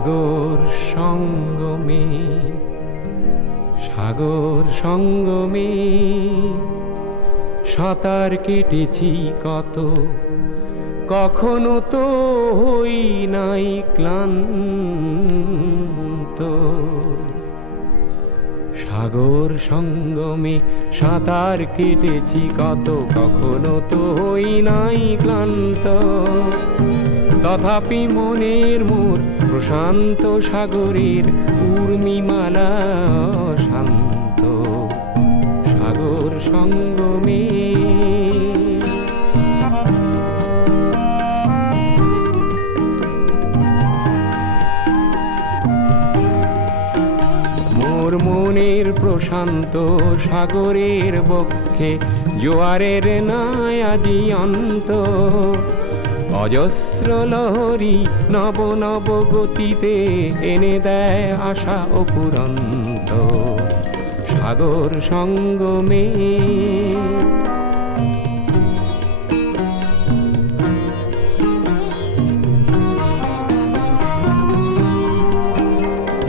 সাগর সঙ্গমে, সাগর সঙ্গমে সাঁতার কেটেছি কত, কখনো তো হই নাই ক্লান্ত। সাগর সঙ্গমে সাঁতার কেটেছি কত, কখনো তো হই নাই ক্লান্ত। তথাপি মনের মোর প্রশান্ত সাগরের উর্মিমালা শান্ত। সাগর সঙ্গমে মোর মনের প্রশান্ত সাগরের বক্ষে জোয়ারের নাই আজি অন্ত। অজস্র লহরী নব নব গতিতে এনে দেয় আশা অফুরন্ত। সাগর সঙ্গমে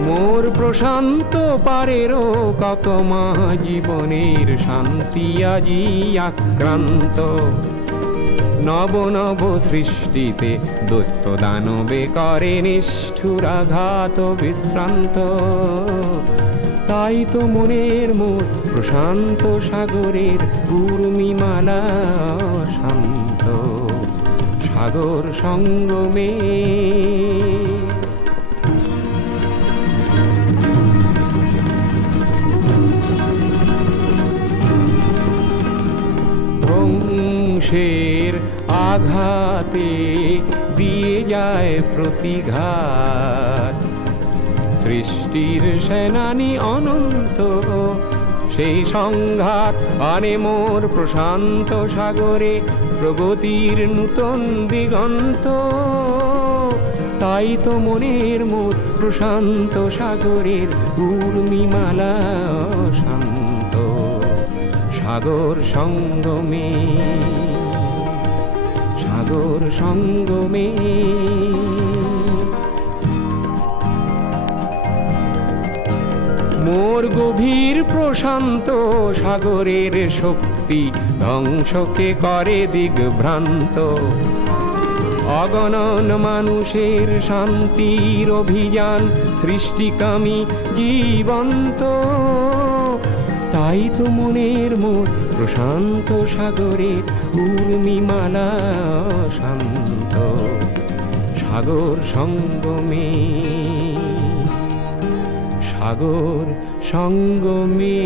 মোর প্রশান্ত পারেরও ককমা জীবনের শান্তি আজি আক্রান্ত। নব নব সৃষ্টিতে দৈত্য দানবে করে নিষ্ঠুরাঘাত বিশ্রান্ত। তাই তো মনের মোর প্রশান্ত সাগরের উর্মিমালা শান্ত। সাগর সঙ্গমে ধ্বংসের আঘাতে দিয়ে যায় প্রতিঘাত। সৃষ্টির সেনানি অনন্ত, সেই সংঘাত আনে মোর প্রশান্ত সাগরে প্রগতির নূতন দিগন্ত। তাই তো মনের মোর প্রশান্ত সাগরের উর্মিমালা শান্ত। সাগর সঙ্গমে, সাগর সঙ্গমে মোর গভীর প্রশান্ত সাগরের শক্তি ধ্বংসকে করে দিগ্ভ্রান্ত। অগণন মানুষের শান্তির অভিযান সৃষ্টিকামী জীবন্ত। তাই তো মনের মোর প্রশান্ত সাগরের উর্মিমালা শান্ত। সাগর সঙ্গমে, সাগর সঙ্গমে।